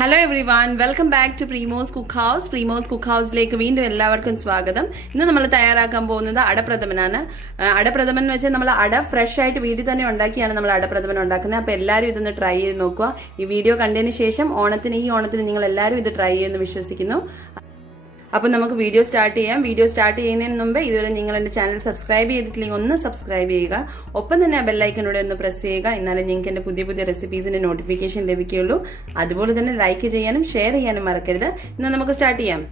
Hello everyone, welcome back to Premos cookhouse. Premos cookhouse-ലേക്ക് വീണ്ടും എല്ലാവർക്കും സ്വാഗതം. ഇന്ന് നമ്മൾ തയ്യാറാക്കാൻ പോകുന്നത് അടപ്രഥമനാണ്. അടപ്രഥമൻ എന്ന് വെച്ചാൽ നമ്മൾ അട ഫ്രഷ് ആയിട്ട് വീട്ടിൽ തന്നെ ഉണ്ടാക്കിയാണ് നമ്മൾ അടപ്രഥമൻ ഉണ്ടാക്കുന്നത്. അപ്പോൾ എല്ലാവരും ഇതൊന്ന് ട്രൈ ചെയ്ത് നോക്കുക. ഈ വീഡിയോ കണ്ടതിന് ശേഷം ഈ ഓണത്തിന് നിങ്ങൾ എല്ലാവരും ഇത് ട്രൈ ചെയ്യുമെന്ന് വിശ്വസിക്കുന്നു. അപ്പോൾ നമുക്ക് വീഡിയോ സ്റ്റാർട്ട് ചെയ്യാം. വീഡിയോ സ്റ്റാർട്ട് ചെയ്യുന്നതിന് മുമ്പ് ഇതുവരെ നിങ്ങൾ എൻ്റെ ചാനൽ സബ്സ്ക്രൈബ് ചെയ്തിട്ടില്ലെങ്കിൽ ഒന്ന് സബ്സ്ക്രൈബ് ചെയ്യുക. ഒപ്പം തന്നെ ആ ബെല്ലൈക്കനോട് ഒന്ന് പ്രസ് ചെയ്യുക. എന്നാലും നിങ്ങൾക്ക് എൻ്റെ പുതിയ പുതിയ റെസിപ്പീസിൻ്റെ നോട്ടിഫിക്കേഷൻ ലഭിക്കുകയുള്ളൂ. അതുപോലെ തന്നെ ലൈക്ക് ചെയ്യാനും ഷെയർ ചെയ്യാനും മറക്കരുത്. ഇന്ന് നമുക്ക് സ്റ്റാർട്ട് ചെയ്യാം.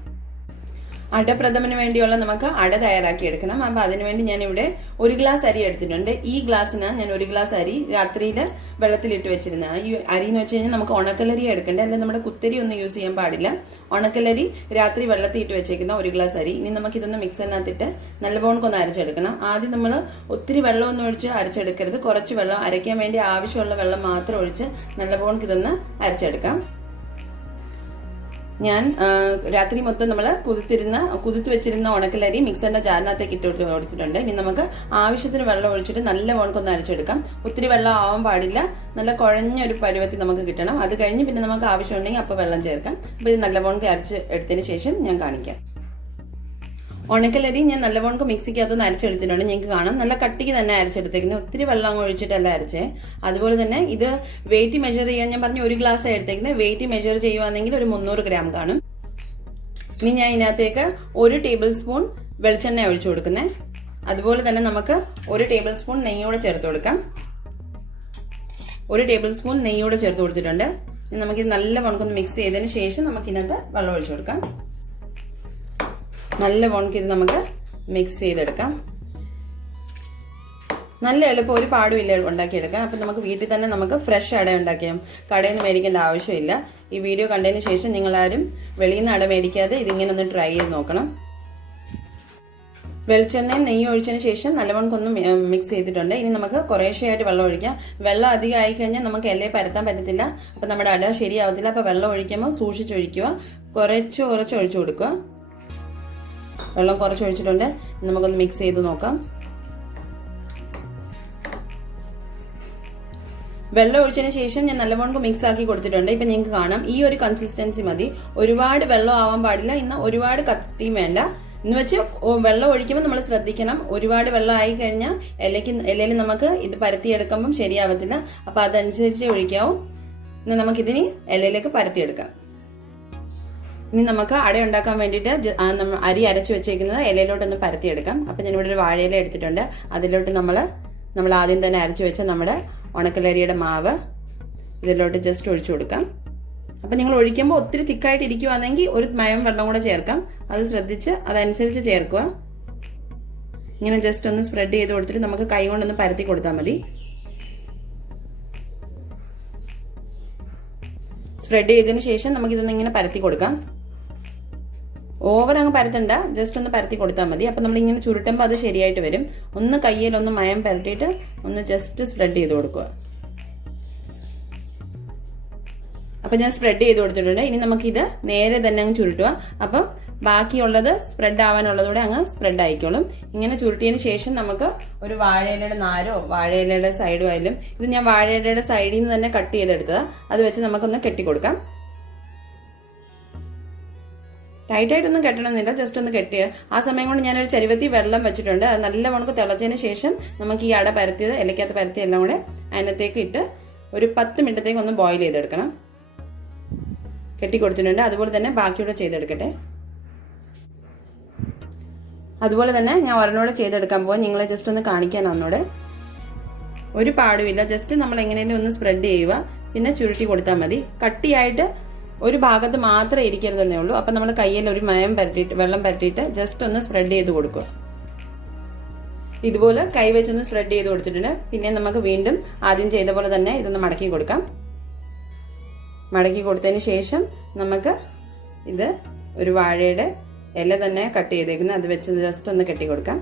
അടപ്രഥമന് വേണ്ടിയുള്ള നമുക്ക് അട തയ്യാറാക്കി എടുക്കണം. അപ്പോൾ അതിനുവേണ്ടി ഞാനിവിടെ 1 ഗ്ലാസ് അരി എടുത്തിട്ടുണ്ട്. ഈ ഗ്ലാസ്സിന് ഞാൻ 1 ഗ്ലാസ് അരി രാത്രിയിൽ വെള്ളത്തിലിട്ട് വെച്ചിരുന്നത്. ഈ അരി എന്ന് വെച്ച് കഴിഞ്ഞാൽ നമുക്ക് ഉണക്കലരി എടുക്കേണ്ടത്, അല്ലെങ്കിൽ നമ്മുടെ കുത്തരി ഒന്നും യൂസ് ചെയ്യാൻ പാടില്ല. ഉണക്കലരി രാത്രി വെള്ളത്തിലിട്ട് വെച്ചേക്കുന്ന 1 ഗ്ലാസ് അരി. ഇനി നമുക്കിതൊന്ന് മിക്സറിനകത്തിട്ട് നല്ലപോണക്കൊന്ന് അരച്ചെടുക്കണം. ആദ്യം നമ്മൾ ഒത്തിരി വെള്ളമൊന്നും ഒഴിച്ച് അരച്ചെടുക്കരുത്. കുറച്ച് വെള്ളം, അരയ്ക്കാൻ വേണ്ടി ആവശ്യമുള്ള വെള്ളം മാത്രം ഒഴിച്ച് നല്ലപോണക്ക് അരച്ചെടുക്കാം. ഞാൻ രാത്രി മൊത്തം നമ്മൾ കുതിർത്ത് വെച്ചിരുന്ന ഉണക്കലരി മിക്സറിന്റെ ജാറിനകത്തേക്ക് ഇട്ട് കൊടുത്തിട്ടുണ്ട്. ഇനി നമുക്ക് ആവശ്യത്തിന് വെള്ളം ഒഴിച്ചിട്ട് നല്ല വോണക്കൊന്ന് അരച്ചെടുക്കാം. ഒത്തിരി വെള്ളം ആവാൻ പാടില്ല. നല്ല കുഴഞ്ഞൊരു പരുവത്തിൽ നമുക്ക് കിട്ടണം. അത് കഴിഞ്ഞ് പിന്നെ നമുക്ക് ആവശ്യമുണ്ടെങ്കിൽ അപ്പോൾ വെള്ളം ചേർക്കാം. അപ്പോൾ ഇത് നല്ല വോണക്ക് അരച്ച് എടുത്തതിന് ശേഷം ഞാൻ കാണിക്കാം. ഉണക്കലരി ഞാൻ നല്ലവണ്ണം മിക്സിക്കകത്തൊന്ന് അരച്ചെടുത്തിട്ടുണ്ട്. നിങ്ങൾക്ക് കാണാം നല്ല കട്ടിക്ക് തന്നെ അരച്ചെടുത്തേക്കുന്നത്. ഒത്തിരി വെള്ളം ഒഴിച്ചിട്ടല്ല അരച്ചേ. അതുപോലെ തന്നെ ഇത് വെയിറ്റ് മെഷർ ചെയ്യാൻ ഞാൻ പറഞ്ഞു 1 ഗ്ലാസ് എടുത്തേക്കുന്നത്. വെയിറ്റ് മെഷർ ചെയ്യുവാണെങ്കിൽ ഒരു 300 ഗ്രാം കാണും. ഇനി ഞാൻ ഇതിനകത്തേക്ക് 1 ടേബിൾ സ്പൂൺ വെളിച്ചെണ്ണ ഒഴിച്ചു കൊടുക്കുന്നത്. അതുപോലെ തന്നെ നമുക്ക് 1 ടേബിൾ സ്പൂൺ നെയ്യോടെ ചേർത്ത് കൊടുക്കാം. 1 ടേബിൾ സ്പൂൺ നെയ്യോടെ ചേർത്ത് കൊടുത്തിട്ടുണ്ട്. ഇനി നമുക്കിത് നല്ല വണക്കൊന്ന് മിക്സ് ചെയ്തതിന് ശേഷം നമുക്കിതിനകത്ത് വെള്ളം ഒഴിച്ചു കൊടുക്കാം. നല്ല വണക്ക് ഇത് നമുക്ക് മിക്സ് ചെയ്തെടുക്കാം. നല്ല എളുപ്പം, ഒരു പാടുമില്ല ഉണ്ടാക്കിയെടുക്കാം. അപ്പം നമുക്ക് വീട്ടിൽ തന്നെ നമുക്ക് ഫ്രഷ് അട ഉണ്ടാക്കാം. കടയിൽ നിന്ന് മേടിക്കേണ്ട ആവശ്യമില്ല. ഈ വീഡിയോ കണ്ടതിന് ശേഷം നിങ്ങളാരും വെളിയിൽ നിന്ന് അട മേടിക്കാതെ ഇതിങ്ങനെ ഒന്ന് ട്രൈ ചെയ്ത് നോക്കണം. വെളിച്ചെണ്ണയും നെയ്യും ഒഴിച്ചതിന് ശേഷം നല്ലവണ്ണം മിക്സ് ചെയ്തിട്ടുണ്ട്. ഇനി നമുക്ക് കുറേശ്ശെയായിട്ട് വെള്ളം ഒഴിക്കാം. വെള്ളം അധികം ആയിക്കഴിഞ്ഞാൽ നമുക്ക് ഇലയെ പരത്താൻ പറ്റത്തില്ല. അപ്പം നമ്മുടെ അട ശരിയാവത്തില്ല. അപ്പോൾ വെള്ളം ഒഴിക്കുമ്പോൾ സൂക്ഷിച്ചൊഴിക്കുക. കുറച്ച് ഒഴിച്ചു കൊടുക്കുക. വെള്ളം കുറച്ച് ഒഴിച്ചിട്ടുണ്ട്. നമുക്കൊന്ന് മിക്സ് ചെയ്ത് നോക്കാം. വെള്ളം ഒഴിച്ചതിന് ശേഷം ഞാൻ നല്ലവണ്ണം മിക്സ് ആക്കി കൊടുത്തിട്ടുണ്ട്. ഇപ്പം നിങ്ങൾക്ക് കാണാം ഈ ഒരു കൺസിസ്റ്റൻസി മതി. ഒരുപാട് വെള്ളം ആവാൻ പാടില്ല. എന്നാൽ ഒരുപാട് കട്ടിയും വേണ്ട. എന്ന് വെച്ച് വെള്ളം ഒഴിക്കുമ്പോൾ നമ്മൾ ശ്രദ്ധിക്കണം. ഒരുപാട് വെള്ളം ആയി കഴിഞ്ഞാൽ ഇലയിൽ നമുക്ക് ഇത് പരത്തിയെടുക്കുമ്പം ശരിയാവത്തില്ല. അപ്പം അതനുസരിച്ച് ഒഴിക്കാവും. എന്നാൽ നമുക്കിതിന് ഇലയിലേക്ക് പരത്തിയെടുക്കാം. ഇനി നമുക്ക് അട ഉണ്ടാക്കാൻ വേണ്ടിയിട്ട് അരി അരച്ച് വെച്ചേക്കുന്നത് ഇലയിലോട്ടൊന്ന് പരത്തിയെടുക്കാം. അപ്പം ഞാനിവിടെ ഒരു വാഴയില എടുത്തിട്ടുണ്ട്. അതിലോട്ട് നമ്മൾ ആദ്യം തന്നെ അരച്ച് വെച്ച നമ്മുടെ ഉണക്കലരിയുടെ മാവ് ഇതിലോട്ട് ജസ്റ്റ് ഒഴിച്ചു കൊടുക്കാം. അപ്പം നിങ്ങൾ ഒഴിക്കുമ്പോൾ ഒത്തിരി തിക്കായിട്ട് ഇരിക്കുവാണെങ്കിൽ ഒരു മയം വെള്ളം കൂടെ ചേർക്കാം. അത് ശ്രദ്ധിച്ച് അതനുസരിച്ച് ചേർക്കുക. ഇങ്ങനെ ജസ്റ്റ് ഒന്ന് സ്പ്രെഡ് ചെയ്ത് കൊടുത്തിട്ട് നമുക്ക് കൈ കൊണ്ടൊന്ന് പരത്തി കൊടുത്താൽ മതി. സ്പ്രെഡ് ചെയ്തതിന് ശേഷം നമുക്കിതൊന്ന് ഇങ്ങനെ പരത്തി കൊടുക്കാം. ഓവർ അങ്ങ് പരത്തണ്ട, ജസ്റ്റ് ഒന്ന് പരത്തി കൊടുത്താൽ മതി. അപ്പം നമ്മളിങ്ങനെ ചുരുട്ടുമ്പോൾ അത് ശരിയായിട്ട് വരും. ഒന്ന് കയ്യിലൊന്ന് മയം പരട്ടിയിട്ട് ഒന്ന് ജസ്റ്റ് സ്പ്രെഡ് ചെയ്ത് കൊടുക്കുക. അപ്പം ഞാൻ സ്പ്രെഡ് ചെയ്ത് കൊടുത്തിട്ടുണ്ട്. ഇനി നമുക്കിത് നേരെ തന്നെ അങ്ങ് ചുരുട്ടുക. അപ്പം ബാക്കിയുള്ളത് സ്പ്രെഡ് ആവാനുള്ളതൂടെ അങ്ങ് സ്പ്രെഡ് ആയിക്കോളും. ഇങ്ങനെ ചുരുട്ടിയതിന് ശേഷം നമുക്ക് ഒരു വാഴയിലയുടെ നാരോ വാഴയിലയുടെ സൈഡോ ആയാലും, ഇത് ഞാൻ വാഴയിലയുടെ സൈഡിൽ നിന്ന് തന്നെ കട്ട് ചെയ്തെടുത്തതാണ്. അത് വെച്ച് നമുക്കൊന്ന് കെട്ടിക്കൊടുക്കാം. ടൈറ്റായിട്ടൊന്നും കെട്ടണമെന്നില്ല, ജസ്റ്റ് ഒന്ന് കെട്ടിയ ആ സമയം കൊണ്ട് ഞാനൊരു ചരുവത്തി വെള്ളം വെച്ചിട്ടുണ്ട്. അത് നല്ല വണക്ക് തിളച്ചതിന് ശേഷം നമുക്ക് ഈ അട പരത്തിയത് ഇലക്കകത്ത് പരത്തി എല്ലാം കൂടെ അതിനകത്തേക്ക് ഇട്ട് ഒരു 10 മിനിറ്റത്തേക്ക് ഒന്ന് ബോയിൽ ചെയ്തെടുക്കണം. കെട്ടിക്കൊടുത്തിട്ടുണ്ട്. അതുപോലെ തന്നെ ബാക്കിയൂടെ ചെയ്തെടുക്കട്ടെ. അതുപോലെ തന്നെ ഞാൻ ഒരെണ്ണോടെ ചെയ്തെടുക്കാൻ പോകാം. നിങ്ങളെ ജസ്റ്റ് ഒന്ന് കാണിക്കാനാണ് ഒന്നൂടെ. ഒരു പാടുമില്ല. ജസ്റ്റ് നമ്മൾ എങ്ങനെയെങ്കിലും ഒന്ന് സ്പ്രെഡ് ചെയ്യുക. പിന്നെ ചുരുട്ടി കൊടുത്താൽ മതി. കട്ടിയായിട്ട് ഒരു ഭാഗത്ത് മാത്രമേ ഇരിക്കരുതെന്നേ ഉള്ളൂ. അപ്പം നമ്മൾ കയ്യിൽ ഒരു വെള്ളം പരട്ടിയിട്ട് ജസ്റ്റ് ഒന്ന് സ്പ്രെഡ് ചെയ്ത് കൊടുക്കുക. ഇതുപോലെ കൈ വെച്ചൊന്ന് സ്പ്രെഡ് ചെയ്ത് കൊടുത്തിട്ടുണ്ട്. പിന്നെ നമുക്ക് വീണ്ടും ആദ്യം ചെയ്ത പോലെ തന്നെ ഇതൊന്ന് മടക്കി കൊടുക്കാം. മടക്കി കൊടുത്തതിന് ശേഷം നമുക്ക് ഇത് ഒരു വാഴയുടെ ഇല തന്നെ കട്ട് ചെയ്തേക്കുന്നത് അത് വെച്ച് ജസ്റ്റ് ഒന്ന് കെട്ടി കൊടുക്കാം.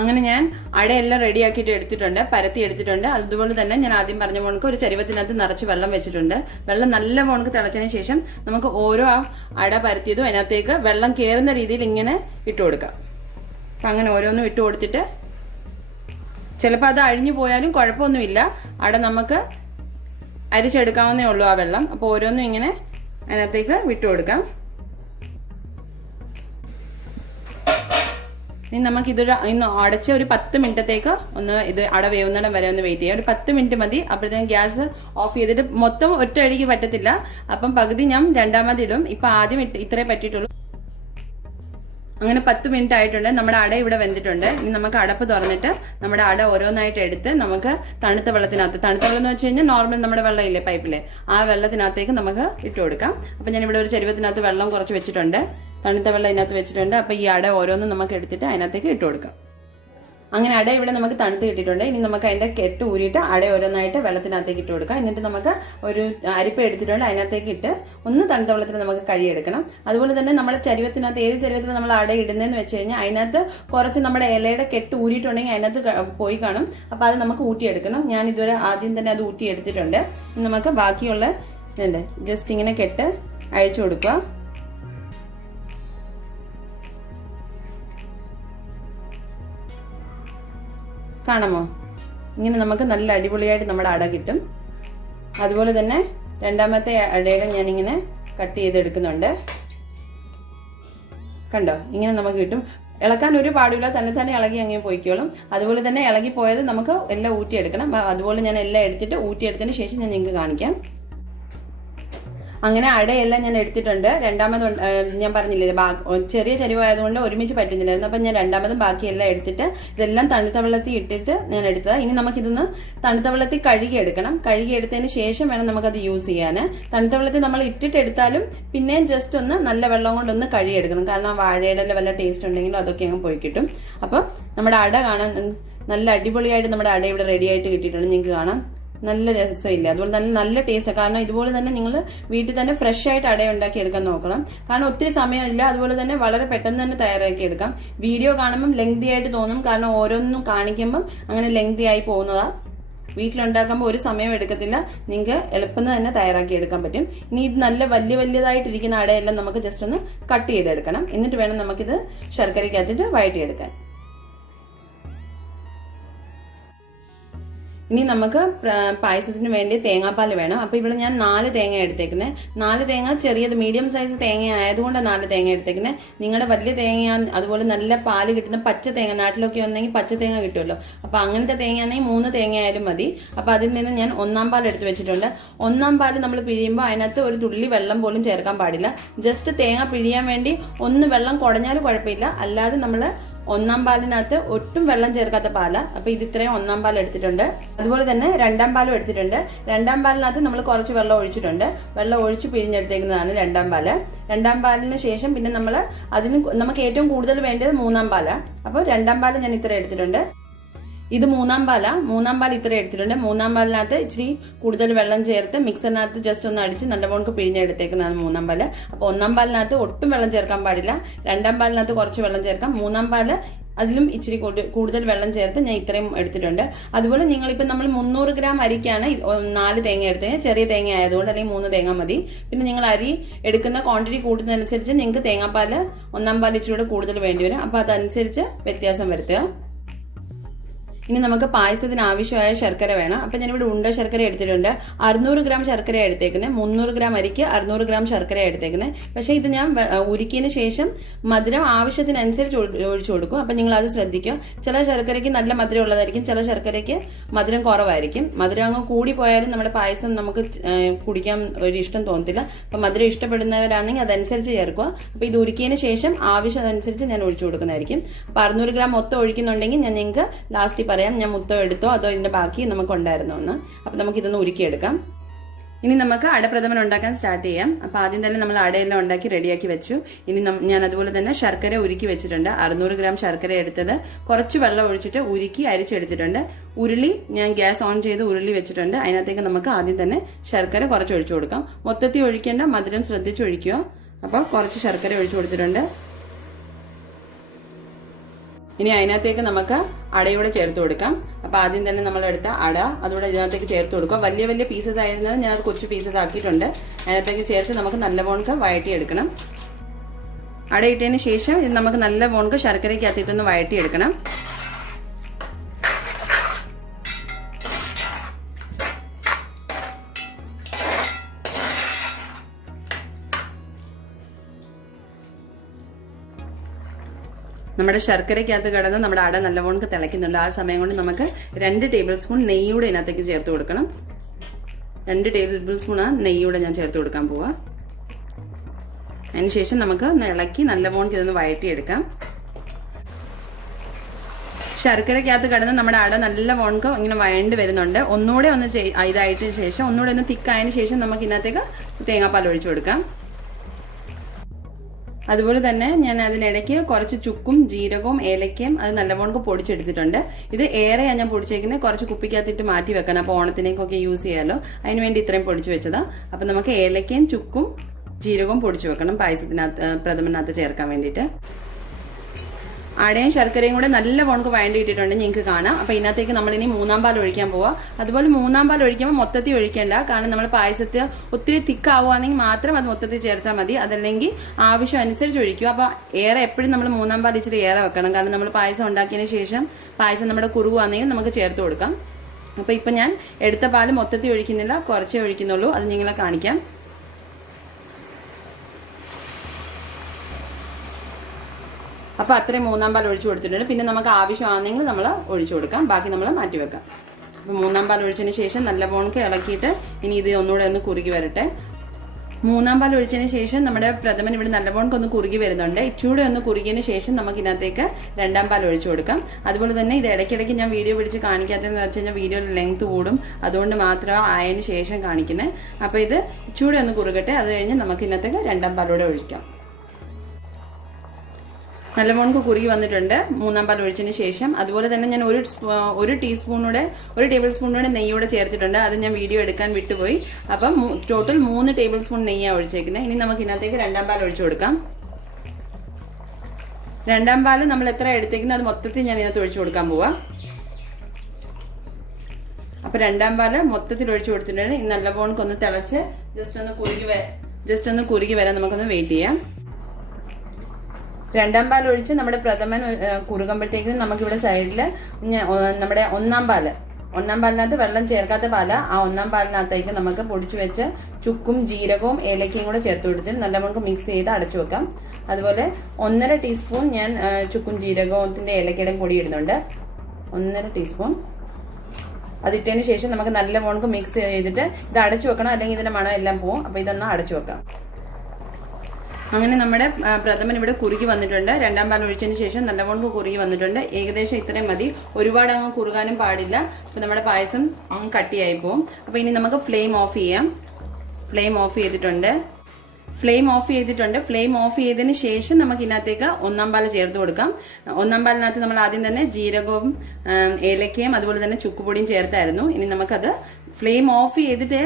അങ്ങനെ ഞാൻ അടയെല്ലാം റെഡിയാക്കിയിട്ട് എടുത്തിട്ടുണ്ട്, പരത്തി എടുത്തിട്ടുണ്ട്. അതുപോലെ തന്നെ ഞാൻ ആദ്യം പറഞ്ഞ പോണക്ക് ഒരു ചരുവത്തിനകത്ത് നിറച്ച് വെള്ളം വെച്ചിട്ടുണ്ട്. വെള്ളം നല്ല പോണക്ക് തിളച്ചതിന് ശേഷം നമുക്ക് ഓരോ അട പരത്തിയതും അതിനകത്തേക്ക് വെള്ളം കയറുന്ന രീതിയിൽ ഇങ്ങനെ ഇട്ട് കൊടുക്കാം. അപ്പം അങ്ങനെ ഓരോന്നും ഇട്ട് കൊടുത്തിട്ട് ചിലപ്പോൾ അത് അഴിഞ്ഞു പോയാലും കുഴപ്പമൊന്നുമില്ല. അട നമുക്ക് അരിച്ചെടുക്കാവുന്നേ ഉള്ളൂ ആ വെള്ളം. അപ്പോൾ ഓരോന്നും ഇങ്ങനെ അതിനകത്തേക്ക് വിട്ടു കൊടുക്കാം. ഇനി നമുക്ക് ഇന്ന് അടച്ച് ഒരു 10 മിനിറ്റത്തേക്ക് ഒന്ന് ഇത് അട വേവുന്നിടം വരെ ഒന്ന് വെയിറ്റ് ചെയ്യാം. ഒരു 10 മിനിറ്റ് മതി. അപ്പോഴത്തേക്കും ഗ്യാസ് ഓഫ് ചെയ്തിട്ട് മൊത്തം ഒറ്റ അടിക്ക് പറ്റത്തില്ല. അപ്പം പകുതി ഞാൻ രണ്ടാമത് ഇടും. ഇപ്പം ആദ്യം ഇത്രേ പറ്റിയിട്ടുള്ളൂ. അങ്ങനെ 10 മിനിറ്റ് ആയിട്ടുണ്ട്. നമ്മുടെ അട ഇവിടെ വെന്തിട്ടുണ്ട്. ഇനി നമുക്ക് അടപ്പ് തുറന്നിട്ട് നമ്മുടെ അട ഓരോന്നായിട്ട് എടുത്ത് നമുക്ക് തണുത്ത വെള്ളത്തിനകത്ത്, തണുത്ത വെള്ളം എന്ന് വെച്ച് കഴിഞ്ഞാൽ നോർമൽ നമ്മുടെ വെള്ളം ഇല്ലേ പൈപ്പിലെ, ആ വെള്ളത്തിനകത്തേക്ക് നമുക്ക് ഇട്ട് കൊടുക്കാം. അപ്പം ഞാനിവിടെ ഒരു ചരുവത്തിനകത്ത് വെള്ളം കുറച്ച് വെച്ചിട്ടുണ്ട്. തണുത്ത വെള്ളം ഇതിനകത്ത് വെച്ചിട്ടുണ്ട്. അപ്പോൾ ഈ അട ഓരോന്നും നമുക്ക് എടുത്തിട്ട് അതിനകത്തേക്ക് ഇട്ട് കൊടുക്കാം. അങ്ങനെ അട ഇവിടെ നമുക്ക് തണുത്ത് കിട്ടിയിട്ടുണ്ട്. ഇനി നമുക്ക് അതിൻ്റെ കെട്ട് ഊരിയിട്ട് അട ഓരോന്നായിട്ട് വെള്ളത്തിനകത്തേക്ക് ഇട്ട് കൊടുക്കാം. എന്നിട്ട് നമുക്ക് ഒരു അരിപ്പ എടുത്തിട്ടുണ്ട്, അതിനകത്തേക്ക് ഇട്ട് ഒന്ന് തണുത്ത വെള്ളത്തിൽ നമുക്ക് കഴുകിയെടുക്കണം. അതുപോലെ തന്നെ നമ്മുടെ ചരുവത്തിനകത്ത്, ഏത് ചരുവത്തിൽ നമ്മൾ അട ഇടുന്നതെന്ന് വെച്ച് കഴിഞ്ഞാൽ അതിനകത്ത് കുറച്ച് നമ്മുടെ ഇലയുടെ കെട്ട് ഊരിയിട്ടുണ്ടെങ്കിൽ അതിനകത്ത് പോയി കാണും. അപ്പോൾ അത് നമുക്ക് ഊറ്റിയെടുക്കണം. ഞാൻ ഇതുവരെ ആദ്യം തന്നെ അത് ഊറ്റിയെടുത്തിട്ടുണ്ട്. നമുക്ക് ബാക്കിയുള്ള ഇതുണ്ട് ജസ്റ്റ് ഇങ്ങനെ കെട്ട് അഴിച്ചു കൊടുക്കുക. കാണാമോ? ഇങ്ങനെ നമുക്ക് നല്ല അടിപൊളിയായിട്ട് നമ്മുടെ അട കിട്ടും. അതുപോലെ തന്നെ രണ്ടാമത്തെ അടയുടെ ഞാനിങ്ങനെ കട്ട് ചെയ്തെടുക്കുന്നുണ്ട്. കണ്ടോ? ഇങ്ങനെ നമുക്ക് കിട്ടും. ഇളക്കാൻ ഒരു പാടില്ല, തന്നെ ഇളകി അങ്ങനെ പോയിക്കോളും. അതുപോലെ തന്നെ ഇളകി പോയത് നമുക്ക് എല്ലാം ഊറ്റിയെടുക്കണം. അതുപോലെ ഞാൻ എല്ലാം എടുത്തിട്ട് ഊറ്റിയെടുത്തതിന് ശേഷം ഞാൻ നിങ്ങൾക്ക് കാണിക്കാം. അങ്ങനെ അടയെല്ലാം ഞാൻ എടുത്തിട്ടുണ്ട്. രണ്ടാമത് ഞാൻ പറഞ്ഞില്ലേ ചെറിയ ചരിവായതുകൊണ്ട് ഒരുമിച്ച് പറ്റുന്നില്ലായിരുന്നു. അപ്പം ഞാൻ രണ്ടാമതും ബാക്കിയെല്ലാം എടുത്തിട്ട് ഇതെല്ലാം തണുത്ത വെള്ളത്തിൽ ഇട്ടിട്ട് ഞാൻ എടുത്തത്. ഇനി നമുക്കിതൊന്ന് തണുത്ത വെള്ളത്തിൽ കഴുകിയെടുക്കണം. കഴുകിയെടുത്തതിന് ശേഷം വേണം നമുക്കത് യൂസ് ചെയ്യാൻ. തണുത്ത വെള്ളത്തിൽ നമ്മൾ ഇട്ടിട്ട് എടുത്താലും പിന്നെയും ജസ്റ്റ് ഒന്ന് നല്ല വെള്ളം കൊണ്ടൊന്ന് കഴുകിയെടുക്കണം. കാരണം വാഴയുടെ വല്ല ടേസ്റ്റ് ഉണ്ടെങ്കിലും അതൊക്കെ അങ്ങ് പോയി കിട്ടും. അപ്പോൾ നമ്മുടെ അട കാണാൻ നല്ല അടിപൊളിയായിട്ട് നമ്മുടെ അട ഇവിടെ റെഡി ആയിട്ട് കിട്ടിയിട്ടുണ്ട്. നിങ്ങൾക്ക് കാണാം, നല്ല രസമില്ല. അതുപോലെ തന്നെ നല്ല ടേസ്റ്റാണ്. കാരണം ഇതുപോലെ തന്നെ നിങ്ങൾ വീട്ടിൽ തന്നെ ഫ്രഷ് ആയിട്ട് അട ഉണ്ടാക്കി എടുക്കാൻ നോക്കണം. കാരണം ഒത്തിരി സമയമില്ല. അതുപോലെ തന്നെ വളരെ പെട്ടെന്ന് തന്നെ തയ്യാറാക്കി എടുക്കാം. വീഡിയോ കാണുമ്പം ലെങ്തി ആയിട്ട് തോന്നും. കാരണം ഓരോന്നും കാണിക്കുമ്പം അങ്ങനെ ലെങ്തി ആയി പോകുന്നതാ. വീട്ടിലുണ്ടാക്കുമ്പോൾ ഒരു സമയം എടുക്കത്തില്ല. നിങ്ങൾക്ക് എളുപ്പം തന്നെ തയ്യാറാക്കി എടുക്കാൻ പറ്റും. ഇനി ഇത് നല്ല വലിയതായിട്ടിരിക്കുന്ന അടയെല്ലാം നമുക്ക് ജസ്റ്റ് ഒന്ന് കട്ട് ചെയ്തെടുക്കണം. എന്നിട്ട് വേണം നമുക്കിത് ശർക്കരയ്ക്കകത്തിട്ട് വഴറ്റിയെടുക്കാൻ. ഇനി നമുക്ക് പായസത്തിന് വേണ്ടി തേങ്ങാപ്പാൽ വേണം. അപ്പോൾ ഇവിടെ ഞാൻ 4 തേങ്ങ എടുത്തേക്കുന്നത്. 4 തേങ്ങ ചെറിയത് മീഡിയം സൈസ് തേങ്ങ ആയതുകൊണ്ട് 4 തേങ്ങ എടുത്തേക്കുന്നത്. നിങ്ങളുടെ വലിയ തേങ്ങ, അതുപോലെ നല്ല പാല് കിട്ടുന്ന പച്ച തേങ്ങ, നാട്ടിലൊക്കെ ഉണ്ടെങ്കിൽ പച്ച തേങ്ങ കിട്ടുമല്ലോ. അപ്പോൾ അങ്ങനത്തെ തേങ്ങയാണെങ്കിൽ 3 തേങ്ങ ആയാലും മതി. അപ്പോൾ അതിൽ നിന്ന് ഞാൻ 1-ാം പാൽ എടുത്ത് വെച്ചിട്ടുണ്ട്. 1-ാം പാൽ നമ്മൾ പിഴിയുമ്പോൾ അതിനകത്ത് ഒരു തുള്ളി വെള്ളം പോലും ചേർക്കാൻ പാടില്ല. ജസ്റ്റ് തേങ്ങ പിഴിയാൻ വേണ്ടി ഒന്ന് വെള്ളം കുടഞ്ഞാലും കുഴപ്പമില്ല. അല്ലാതെ നമ്മൾ 1-ാം പാലിനകത്ത് ഒട്ടും വെള്ളം ചേർക്കാത്ത പാല. അപ്പോൾ ഇത് ഇത്രയും 1-ാം പാൽ എടുത്തിട്ടുണ്ട്. അതുപോലെ തന്നെ 2-ാം പാലും എടുത്തിട്ടുണ്ട്. 2-ാം പാലിനകത്ത് നമ്മൾ കുറച്ച് വെള്ളം ഒഴിച്ചിട്ടുണ്ട്. വെള്ളം ഒഴിച്ച് പിഴിഞ്ഞെടുത്തേക്കുന്നതാണ് 2-ാം പാല്. 2-ാം പാലിന് ശേഷം പിന്നെ നമുക്ക് ഏറ്റവും കൂടുതൽ വേണ്ടത് 3-ാം പാലാണ്. അപ്പോൾ 2-ാം പാല് ഞാൻ ഇത്ര എടുത്തിട്ടുണ്ട്. ഇത് 3-ാം പാലാ. 3-ാം പാൽ ഇത്ര എടുത്തിട്ടുണ്ട്. 3-ാം പാലിനകത്ത് ഇച്ചിരി കൂടുതൽ വെള്ളം ചേർത്ത് മിക്സറിനകത്ത് ജസ്റ്റ് ഒന്ന് അടിച്ച് നല്ലപോലെ പിഴിഞ്ഞെടുത്തേക്കുന്നതാണ് 3-ാം പാല്. അപ്പോൾ 1-ാം പാലിനകത്ത് ഒട്ടും വെള്ളം ചേർക്കാൻ പാടില്ല. 2-ാം പാലിനകത്ത് കുറച്ച് വെള്ളം ചേർക്കാം. 3-ാം പാല് അതിലും ഇച്ചിരി കൂടുതൽ വെള്ളം ചേർത്ത് ഞാൻ ഇത്രയും എടുത്തിട്ടുണ്ട്. അതുപോലെ നിങ്ങളിപ്പോൾ നമ്മൾ 300 ഗ്രാം അരിക്കാണ് 4 തേങ്ങ എടുത്തത്. ചെറിയ തേങ്ങ ആയതുകൊണ്ട് അല്ലെങ്കിൽ 3 തേങ്ങ മതി. പിന്നെ നിങ്ങൾ അരി എടുക്കുന്ന ക്വാണ്ടിറ്റി കൂടുന്നതനുസരിച്ച് നിങ്ങൾക്ക് തേങ്ങാപ്പാൽ 1-ാം പാൽ ഇച്ചിരി കൂടുതൽ വേണ്ടി വരും. അപ്പോൾ അതനുസരിച്ച് വ്യത്യാസം വരുത്തുക. ഇനി നമുക്ക് പായസത്തിന് ആവശ്യമായ ശർക്കര വേണം. അപ്പം ഞാനിവിടെ ഉണ്ട ശർക്കര എടുത്തിട്ടുണ്ട്. 600 ഗ്രാം ശർക്കര എടുത്തേക്കുന്നത്. 300 ഗ്രാം അരിക്ക് 600 ഗ്രാം ശർക്കര എടുത്തേക്കുന്നത്. പക്ഷേ ഇത് ഞാൻ ഉരുക്കിയതിന് ശേഷം മധുരം ആവശ്യത്തിനനുസരിച്ച് ഒഴിച്ചു കൊടുക്കും. അപ്പം നിങ്ങൾ അത് ശ്രദ്ധിക്കുക. ചില ശർക്കരയ്ക്ക് നല്ല മധുരം ഉള്ളതായിരിക്കും, ചില ശർക്കരയ്ക്ക് മധുരം കുറവായിരിക്കും. മധുരം അങ്ങ് കൂടിപ്പോയാലും നമ്മുടെ പായസം നമുക്ക് കുടിക്കാൻ ഒരു ഇഷ്ടം തോന്നത്തില്ല. അപ്പം മധുരം ഇഷ്ടപ്പെടുന്നവരാണെങ്കിൽ അതനുസരിച്ച് ചേർക്കുക. അപ്പോൾ ഇത് ഉരുക്കിയതിന് ശേഷം ആവശ്യമനുസരിച്ച് ഞാൻ ഒഴിച്ചു കൊടുക്കുന്നതായിരിക്കും. അപ്പോൾ 600 ഗ്രാം മൊത്തം ഒഴിക്കുന്നുണ്ടെങ്കിൽ ഞാൻ നിങ്ങൾക്ക് ലാസ്റ്റ് പറയാം ഞാൻ മൊത്തം എടുത്തോ അതോ ഇതിന്റെ ബാക്കി നമുക്ക് ഉണ്ടായിരുന്നോ എന്ന്. അപ്പോൾ നമുക്കിതൊന്ന് ഉരുക്കിയെടുക്കാം. ഇനി നമുക്ക് അടപ്രഥമൻ ഉണ്ടാക്കാൻ സ്റ്റാർട്ട് ചെയ്യാം. അപ്പോൾ ആദ്യം തന്നെ നമ്മൾ അടയെല്ലാം ഉണ്ടാക്കി റെഡിയാക്കി വെച്ചു. ഇനി ഞാൻ അതുപോലെ തന്നെ ശർക്കര ഉരുക്കി വെച്ചിട്ടുണ്ട്. 600 ഗ്രാം ശർക്കര എടുത്തത് കുറച്ച് വെള്ളം ഒഴിച്ചിട്ട് ഉരുക്കി അരിച്ചെടുത്തിട്ടുണ്ട്. ഉരുളി ഞാൻ ഗ്യാസ് ഓൺ ചെയ്ത് ഉരുളി വെച്ചിട്ടുണ്ട്. അതിനകത്തേക്ക് നമുക്ക് ആദ്യം തന്നെ ശർക്കര കുറച്ച് ഒഴിച്ചു കൊടുക്കാം. മൊത്തത്തിൽ ഒഴിക്കേണ്ട, മധുരം ശ്രദ്ധിച്ച് ഒഴിക്കുക. അപ്പോൾ കുറച്ച് ശർക്കര ഒഴിച്ചു കൊടുത്തിട്ടുണ്ട്. ഇനി അതിനകത്തേക്ക് നമുക്ക് അടയോടെ ചേർത്ത് കൊടുക്കാം. അപ്പോൾ ആദ്യം തന്നെ നമ്മൾ എടുത്ത അട അതുകൂടെ ഇതിനകത്തേക്ക് ചേർത്ത് കൊടുക്കുക. വലിയ പീസസ് ആയിരുന്നത് ഞാനത് കൊച്ചു പീസസ് ആക്കിയിട്ടുണ്ട്. അതിനകത്തേക്ക് ചേർത്ത് നമുക്ക് നല്ല പോണക്ക് വഴറ്റിയെടുക്കണം. അടയിട്ടതിന് ശേഷം ഇത് നമുക്ക് നല്ല പോണക്ക് ശർക്കരയ്ക്കകത്തിട്ടൊന്ന് വഴറ്റിയെടുക്കണം. നമ്മുടെ ശർക്കരയ്ക്കകത്ത് കിടന്ന് നമ്മുടെ അട നല്ലവണ്ണം തിളയ്ക്കുന്നുണ്ട്. ആ സമയം കൊണ്ട് നമുക്ക് 2 ടേബിൾ സ്പൂൺ നെയ്യൂടെ ഇതിനകത്തേക്ക് ചേർത്ത് കൊടുക്കണം. 2 ടേബിൾ സ്പൂൺ നെയ്യൂടെ ഞാൻ ചേർത്ത് കൊടുക്കാൻ പോവാ. അതിനുശേഷം നമുക്ക് ഇളക്കി നല്ലവണ്ണം ഇതൊന്ന് വഴറ്റിയെടുക്കാം. ശർക്കരയ്ക്കകത്ത് കിടന്ന് നമ്മുടെ അട നല്ല വോൺക്ക് ഇങ്ങനെ വഴണ്ട് വരുന്നുണ്ട്. ഒന്നുകൂടെ ഒന്ന് ഇതായതിനു ശേഷം ഒന്നുകൂടെ ഒന്ന് തിക്കായതിനു ശേഷം നമുക്ക് ഇതിനകത്തേക്ക് തേങ്ങാപ്പാൽ ഒഴിച്ചു കൊടുക്കാം. അതുപോലെ തന്നെ ഞാൻ അതിനിടയ്ക്ക് കുറച്ച് ചുക്കും ജീരകവും ഏലക്കയും അത് നല്ലവണ്ണം പൊടിച്ചെടുത്തിട്ടുണ്ട്. ഇത് ഏറെയാണ് ഞാൻ പൊടിച്ചേക്കുന്നത്, കുറച്ച് കുപ്പിക്കകത്തിട്ട് മാറ്റി വെക്കണം. അപ്പോൾ ഓണത്തിനേക്കൊക്കെ യൂസ് ചെയ്യാമല്ലോ, അതിന് വേണ്ടി ഇത്രയും പൊടിച്ചു വെച്ചതാണ്. അപ്പം നമുക്ക് ഏലക്കയും ചുക്കും ജീരകവും പൊടിച്ചു വെക്കണം പായസത്തിനകത്ത് പ്രഥമനകത്ത് ചേർക്കാൻ വേണ്ടിയിട്ട്. അടയും ശർക്കരയും കൂടെ നല്ല വോണക്ക് വഴണ്ടിയിട്ടിട്ടുണ്ട്, നിങ്ങൾക്ക് കാണാം. അപ്പോൾ ഇതിനകത്തേക്ക് നമ്മളിനി 3-ാം പാൽ ഒഴിക്കാൻ പോവാം. അതുപോലെ 3-ാം പാൽ ഒഴിക്കുമ്പോൾ മൊത്തത്തിൽ ഒഴിക്കേണ്ട, കാരണം നമ്മൾ പായസത്തിൽ ഒത്തിരി തിക്കാവുകയാണെങ്കിൽ മാത്രം അത് മൊത്തത്തിൽ ചേർത്താൽ മതി. അതല്ലെങ്കിൽ ആവശ്യം അനുസരിച്ച് ഒഴിക്കുക. അപ്പോൾ ഏറെ എപ്പോഴും നമ്മൾ 3-ാം പാൽ ഇച്ചിരി ഏറെ വെക്കണം, കാരണം നമ്മൾ പായസം ഉണ്ടാക്കിയതിന് ശേഷം പായസം നമ്മുടെ കുറുകുവാണെങ്കിൽ നമുക്ക് ചേർത്ത് കൊടുക്കാം. അപ്പോൾ ഇപ്പം ഞാൻ എടുത്ത പാൽ മൊത്തത്തിൽ ഒഴിക്കുന്നില്ല, കുറച്ചേ ഒഴിക്കുന്നുള്ളൂ. അത് നിങ്ങളെ കാണിക്കാം. അപ്പോൾ അത്രയും 3-ാം പാൽ ഒഴിച്ചു കൊടുത്തിട്ടുണ്ട്. പിന്നെ നമുക്ക് ആവശ്യമാണെങ്കിൽ നമ്മൾ ഒഴിച്ചു കൊടുക്കാം, ബാക്കി നമ്മൾ മാറ്റി വെക്കാം. അപ്പോൾ 3-ാം പാൽ ഒഴിച്ചതിന് ശേഷം നല്ല പോണക്ക് ഇളക്കിയിട്ട് ഇനി ഇത് ഒന്നുകൂടെ ഒന്ന് കുറുകി വരട്ടെ. 3-ാം പാൽ ഒഴിച്ചതിന് ശേഷം നമ്മുടെ പ്രഥമൻ ഇവിടെ നല്ല പോണക്ക് ഒന്ന് കുറുകി വരുന്നുണ്ട്. ഇച്ചൂടെ ഒന്ന് കുറുകിയതിന് ശേഷം നമുക്ക് ഇതിനകത്തേക്ക് 2-ാം പാൽ ഒഴിച്ചു കൊടുക്കാം. അതുപോലെ തന്നെ ഇത് ഇടയ്ക്കിടയ്ക്ക് ഞാൻ വീഡിയോ പിടിച്ച് കാണിക്കാത്തതെന്ന് വെച്ച് കഴിഞ്ഞാൽ വീഡിയോയുടെ ലെങ്ത് കൂടും, അതുകൊണ്ട് മാത്രം ആയതിനു ശേഷം കാണിക്കുന്നത്. അപ്പോൾ ഇത് ഇച്ചൂടെ ഒന്ന് കുറുകട്ടെ, അത് കഴിഞ്ഞ് നമുക്ക് ഇതിനകത്തേക്ക് 2-ാം പാലോടെ ഒഴിക്കാം. നല്ല പോണക്ക് കുറുകി വന്നിട്ടുണ്ട് 3-ാം പാൽ ഒഴിച്ചതിന് ശേഷം. അതുപോലെ തന്നെ ഞാൻ ഒരു ടേബിൾ സ്പൂണൂടെ നെയ്യോടെ ചേർത്തിട്ടുണ്ട്. അത് ഞാൻ വീഡിയോ എടുക്കാൻ വിട്ടുപോയി. അപ്പം ടോട്ടൽ 3 ടേബിൾ സ്പൂൺ നെയ്യാണ് ഒഴിച്ചേക്കുന്നത്. ഇനി നമുക്ക് ഇതിനകത്തേക്ക് 2-ാം പാൽ ഒഴിച്ചു കൊടുക്കാം. 2-ാം പാൽ നമ്മൾ എത്ര എടുത്തേക്കുന്നത് അത് മൊത്തത്തിൽ ഞാൻ ഇതിനകത്ത് ഒഴിച്ചു കൊടുക്കാൻ പോവാം. അപ്പോൾ 2-ാം പാൽ മൊത്തത്തിൽ ഒഴിച്ചു കൊടുത്തിട്ടുണ്ട്. ഇനി നല്ല പോണക്കൊന്ന് തിളച്ച് ജസ്റ്റ് ഒന്ന് കുറുകി വരാൻ നമുക്കൊന്ന് വെയിറ്റ് ചെയ്യാം. 2-ാം പാൽ ഒഴിച്ച് നമ്മുടെ പ്രഥമൻ കുറുകുമ്പോഴത്തേക്കും നമുക്കിവിടെ സൈഡിൽ നമ്മുടെ 1-ാം പാലിനകത്ത് വെള്ളം ചേർക്കാത്ത പാല്, ആ 1-ാം പാലിനകത്തേക്ക് നമുക്ക് പൊടിച്ചു വെച്ച് ചുക്കും ജീരകവും ഏലക്കയും കൂടെ ചേർത്ത് കൊടുത്തിട്ട് നല്ല നമുക്ക് മിക്സ് ചെയ്ത് അടച്ചു വെക്കാം. അതുപോലെ 1.5 ടീസ്പൂൺ ഞാൻ ചുക്കും ജീരകത്തിൻ്റെ ഏലക്കയുടെയും പൊടി ഇടുന്നുണ്ട്. 1.5 ടീസ്പൂൺ അതിട്ടതിന് ശേഷം നമുക്ക് നല്ല നമുക്ക് മിക്സ് ചെയ്തിട്ട് ഇത് അടച്ചു വെക്കണം, അല്ലെങ്കിൽ ഇതിൻ്റെ മണം എല്ലാം പോവും. അപ്പോൾ ഇതൊന്ന് അടച്ചു വെക്കാം. അങ്ങനെ നമ്മുടെ പ്രഥമൻ ഇവിടെ കുറുകി വന്നിട്ടുണ്ട്. 2-ാം പാൽ ഒഴിച്ചതിന് ശേഷം നല്ലവണ്ണം കുറുകി വന്നിട്ടുണ്ട്. ഏകദേശം ഇത്രയും മതി, ഒരുപാട് അങ്ങ് കുറുകാനും പാടില്ല. അപ്പോൾ നമ്മുടെ പായസം അങ്ങ് കട്ടിയായി പോകും. അപ്പോൾ ഇനി നമുക്ക് ഫ്ലെയിം ഓഫ് ചെയ്യാം. ഫ്ലെയിം ഓഫ് ചെയ്തിട്ടുണ്ട്. ഫ്ലെയിം ഓഫ് ചെയ്തതിന് ശേഷം നമുക്ക് ഇതിനകത്തേക്ക് 1-ാം പാൽ ചേർത്ത് കൊടുക്കാം. 1-ാം പാലിനകത്ത് നമ്മൾ ആദ്യം തന്നെ ജീരകവും ഏലക്കയും അതുപോലെ തന്നെ ചുക്കുപൊടിയും ചേർത്തായിരുന്നു. ഇനി നമുക്കത് ഫ്ലെയിം ഓഫ് ചെയ്തിട്ട്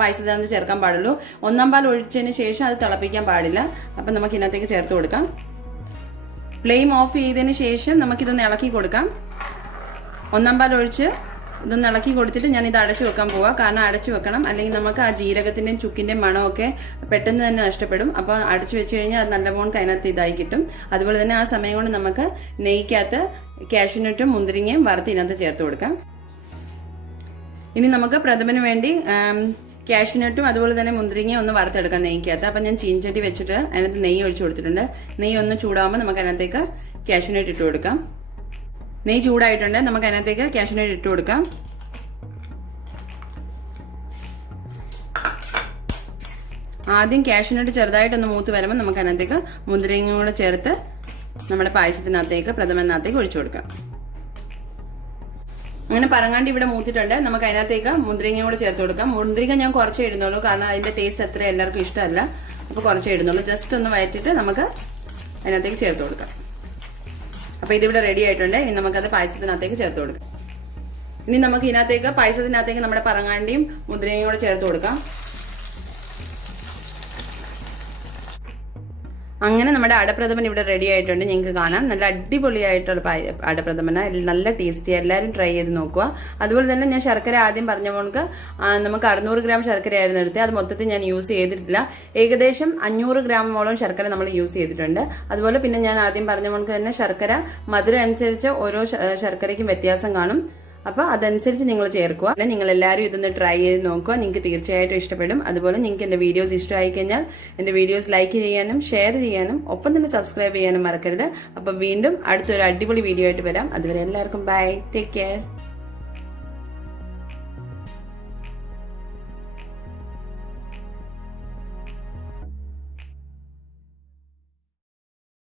പായസത്തിനകത്ത് ചേർക്കാൻ പാടുള്ളൂ. 1-ാം പാൽ ഒഴിച്ചതിന് ശേഷം അത് തിളപ്പിക്കാൻ പാടില്ല. അപ്പം നമുക്ക് ഇതിനകത്തേക്ക് ചേർത്ത് കൊടുക്കാം. ഫ്ലെയിം ഓഫ് ചെയ്തതിന് ശേഷം നമുക്കിതൊന്ന് ഇളക്കി കൊടുക്കാം. 1-ാം പാൽ ഒഴിച്ച് ഇതൊന്ന് ഇളക്കി കൊടുത്തിട്ട് ഞാൻ ഇത് അടച്ചു വെക്കാൻ പോവാം. കാരണം അടച്ചു വെക്കണം, അല്ലെങ്കിൽ നമുക്ക് ആ ജീരകത്തിൻ്റെയും ചുക്കിൻ്റെയും മണമൊക്കെ പെട്ടെന്ന് തന്നെ നഷ്ടപ്പെടും. അപ്പോൾ അടച്ചു വെച്ച് കഴിഞ്ഞാൽ അത് നല്ലപോലെ അതിനകത്ത് ഇതായി കിട്ടും. അതുപോലെ തന്നെ ആ സമയം കൊണ്ട് നമുക്ക് നെയ്ക്കകത്ത് കാഷ്യൂനട്ടും മുന്തിരിങ്ങയും വറുത്ത് ഇതിനകത്ത് ചേർത്ത് കൊടുക്കാം. ഇനി നമുക്ക് പ്രഥമന് വേണ്ടി കാഷ്യൂനട്ടും അതുപോലെ തന്നെ മുന്തിരിങ്ങയും ഒന്ന് വറുത്തെടുക്കാം നെയ്ക്കകത്ത്. അപ്പം ഞാൻ ചീൻചട്ടി വെച്ചിട്ട് അതിനകത്ത് നെയ്യ് ഒഴിച്ചു കൊടുത്തിട്ടുണ്ട്. നെയ്യ് ഒന്ന് ചൂടാകുമ്പോൾ നമുക്ക് അതിനകത്തേക്ക് കാഷ്യൂനട്ട് ഇട്ട് കൊടുക്കാം. നെയ്യ് ചൂടായിട്ടുണ്ട്, നമുക്ക് അതിനകത്തേക്ക് കാഷ്യൂനട്ട് ഇട്ട് കൊടുക്കാം. ആദ്യം കാഷ്യൂനട്ട് ചെറുതായിട്ടൊന്ന് മൂത്ത് വരുമ്പോൾ നമുക്ക് അതിനകത്തേക്ക് മുന്തിരിങ്ങയും കൂടെ ചേർത്ത് നമ്മുടെ പായസത്തിനകത്തേക്ക് പ്രഥമനകത്തേക്ക് ഒഴിച്ചു കൊടുക്കാം. അങ്ങനെ പറങ്ങാണ്ടി ഇവിടെ മൂത്തിട്ടുണ്ട്. നമുക്ക് അതിനകത്തേക്ക് മുന്തിരിങ്ങയും കൂടെ ചേർത്ത് കൊടുക്കാം. മുന്തിരിങ്ങ ഞാൻ കുറച്ചേ ഇടുന്നുള്ളൂ, കാരണം അതിൻ്റെ ടേസ്റ്റ് അത്ര എല്ലാവർക്കും ഇഷ്ടമല്ല. അപ്പോൾ കുറച്ചേ ഇടുന്നുള്ളൂ. ജസ്റ്റ് ഒന്ന് വഴറ്റിയിട്ട് നമുക്ക് അതിനകത്തേക്ക് ചേർത്ത് കൊടുക്കാം. അപ്പോൾ ഇതിവിടെ റെഡി ആയിട്ടുണ്ട്. ഇനി നമുക്കത് പായസത്തിനകത്തേക്ക് ചേർത്ത് കൊടുക്കാം. ഇനി നമുക്ക് ഇതിനകത്തേക്ക് പായസത്തിനകത്തേക്ക് നമ്മുടെ പറങ്ങാണ്ടിയും മുന്തിരിങ്ങയും കൂടെ ചേർത്ത് കൊടുക്കാം. അങ്ങനെ നമ്മുടെ അടപ്രഥമൻ ഇവിടെ റെഡി ആയിട്ടുണ്ട്. നിങ്ങൾക്ക് കാണാം, നല്ല അടിപൊളിയായിട്ടുള്ള അടപ്രഥമന, നല്ല ടേസ്റ്റി. എല്ലാവരും ട്രൈ ചെയ്ത് നോക്കുക. അതുപോലെ തന്നെ ഞാൻ ശർക്കര ആദ്യം പറഞ്ഞ പോണക്ക് നമുക്ക് 600 ഗ്രാം ശർക്കരയായിരുന്നു എടുത്തത്. അത് മൊത്തത്തിൽ ഞാൻ യൂസ് ചെയ്തിട്ടില്ല. ഏകദേശം 500 ഗ്രാമോളം ശർക്കര നമ്മൾ യൂസ് ചെയ്തിട്ടുണ്ട്. അതുപോലെ പിന്നെ ഞാൻ ആദ്യം പറഞ്ഞ പോണക്ക് തന്നെ ശർക്കര മധുരം അനുസരിച്ച് ഓരോ ശർക്കരയ്ക്കും വ്യത്യാസം കാണും. അപ്പോൾ അതനുസരിച്ച് നിങ്ങൾ ചേർക്കുക. പിന്നെ നിങ്ങൾ എല്ലാവരും ഇതൊന്ന് ട്രൈ ചെയ്ത് നോക്കുക. നിങ്ങൾക്ക് തീർച്ചയായിട്ടും ഇഷ്ടപ്പെടും. അതുപോലെ നിങ്ങൾക്ക് എൻ്റെ വീഡിയോസ് ഇഷ്ടമായി കഴിഞ്ഞാൽ എൻ്റെ വീഡിയോസ് ലൈക്ക് ചെയ്യാനും ഷെയർ ചെയ്യാനും ഒപ്പം തന്നെ സബ്സ്ക്രൈബ് ചെയ്യാനും മറക്കരുത്. അപ്പോൾ വീണ്ടും അടുത്തൊരു അടിപൊളി വീഡിയോ ആയിട്ട് വരാം. അതുവരെ എല്ലാവർക്കും ബൈ, ടേക്ക് കെയർ.